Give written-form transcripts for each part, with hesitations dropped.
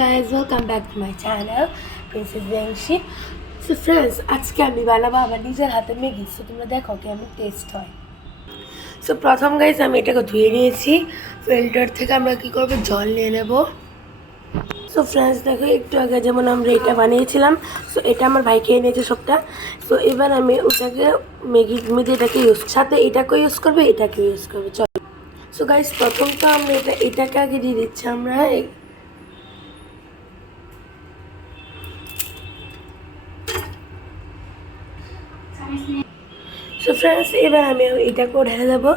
guys, welcome back to my channel Princess Bengshi. So friends, আজকে আমি বানাবো আমার নিজের হাতে ম্যাগি। সো তোমরা দেখো কেমন টেস্ট হয়। সো প্রথম গাইস আমি এটাকে ধুয়ে নিয়েছি। ফিল্টার থেকে আমরা কি করব, জল নিয়ে নেব। সো ফ্রেন্ডস দেখো, একটু আগে যেমন আমরা এটা বানিয়েছিলাম, সো এটা আমার ভাই খেয়ে নিয়েছে সবটা। সো এবার আমি ওটাকে ম্যাগির মধ্যে এটাকে ইউজ, সাথে এটাকে ইউজ করবে, এটাকে ইউজ করবে। চলো। সো গাইস প্রথম তো আমরা এটাকে আগে দিয়ে দিচ্ছি আমরা। সো ফ্রেন্ডস এবার আমি এটাকেও ঢেলে দেবো।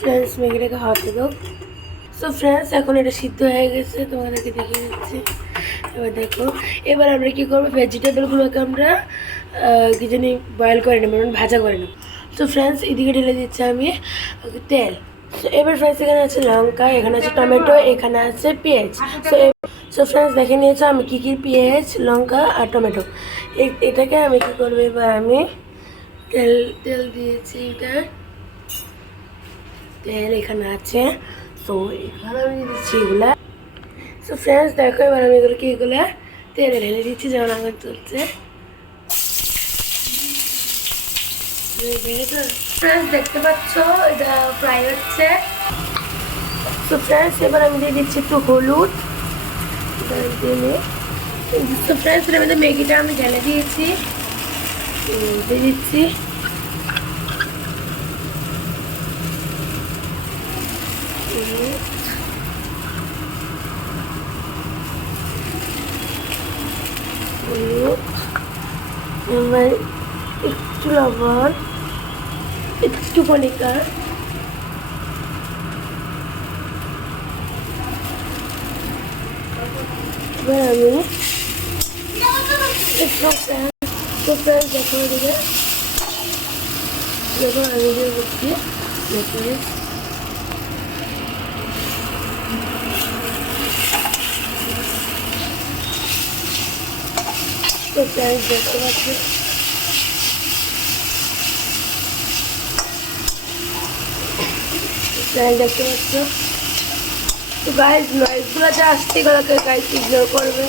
ফ্রেন্ডস ম্যাগিটাকে হাতে দাও। সো ফ্রেন্ডস এখন এটা সিদ্ধ হয়ে গেছে, তোমাদেরকে দেখিয়ে দিচ্ছি। এবার দেখো, এবার আমরা কী করবো, ভেজিটেবলগুলোকে আমরা কি জানি বয়েল করে নেবো, মানে ভাজা করে নেবো। সো ফ্রেন্ডস এদিকে ঢেলে দিচ্ছি আমি তেল। সো এবার ফ্রেন্ডস এখানে আছে লঙ্কা, এখানে আছে টমেটো, এখানে আছে পেঁয়াজ। সো ফ্রেন্ডস দেখে নিয়েছো আমি কী কী পেঁয়াজ, লঙ্কা আর টমেটো। এটাকে আমি কী করবো, এবার আমি তেল দিয়েছি, এটা তেল এখানে আছে। সো এখানে আমি দিচ্ছি এগুলা। সো ফ্রেন্ডস দেখো, এবার আমি এগুলো তেলে ঢেলে দিচ্ছি, যেমন আগে চলছে। ফ্রেন্ডস দেখতে পাচ্ছ এটা ফ্রাই হচ্ছে। সো ফ্রেন্ডস এবার আমি দিয়ে দিচ্ছি একটু হলুদ। সো ফ্রেন্ডস এর মধ্যে ম্যাগিটা আমি ঢেলে দিয়েছি, দিয়ে দিচ্ছি। এবার একটু লবণ, একটু পনিকার, এবার আমি একটু ফ্রেন্ডস দেখো এদিকে, দেখো আমি দিয়ে দিচ্ছি দেখে। তো ফ্রেন্ডস দেখতে পাচ্ছি, দেখতে পাচ্ছ। তো গাইজ নয়েজগুলো যা আসছে এগুলোকে গাইজ ইগনোর করবে।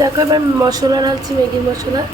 দেখো এবার মশলা ঢালছি, ম্যাগির মশলা।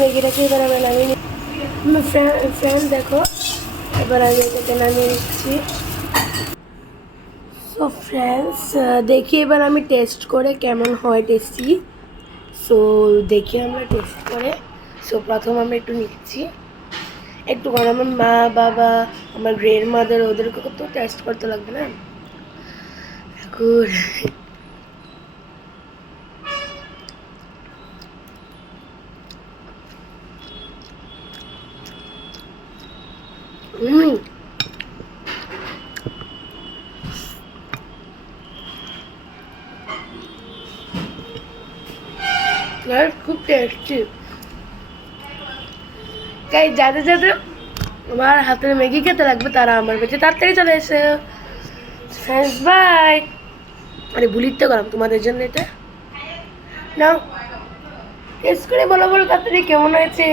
ম্যাগিটাকে এবার আমি নামিয়ে নিচ্ছি। ফ্রেন্ড দেখো, এবার আমি এটাকে নামিয়ে নিচ্ছি। সো ফ্রেন্ডস দেখি এবার আমি টেস্ট করে কেমন হয় টেস্টি। সো দেখি আমরা টেস্ট করে। সো প্রথম আমরা একটু নিচ্ছি, একটু করে আমার মা বাবা, আমার গ্রেট মাদার, ওদেরকে তো টেস্ট করতে লাগবে না এখন। খুব টেস্টি গাইস। যাদের আমার হাতের ম্যাগি খেতে লাগবে তারা আমার কাছে তাড়াতাড়ি চলে এসে। Friends bye. আরে ভুলিতে গেলাম তোমাদের জন্য এটা। নাও টেস্ট করে বলো বলো তাড়াতাড়ি কেমন হয়েছে,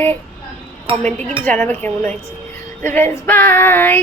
কমেন্টে কিন্তু জানাবে কেমন হয়েছে। তো ফ্রেন্ডস বাই।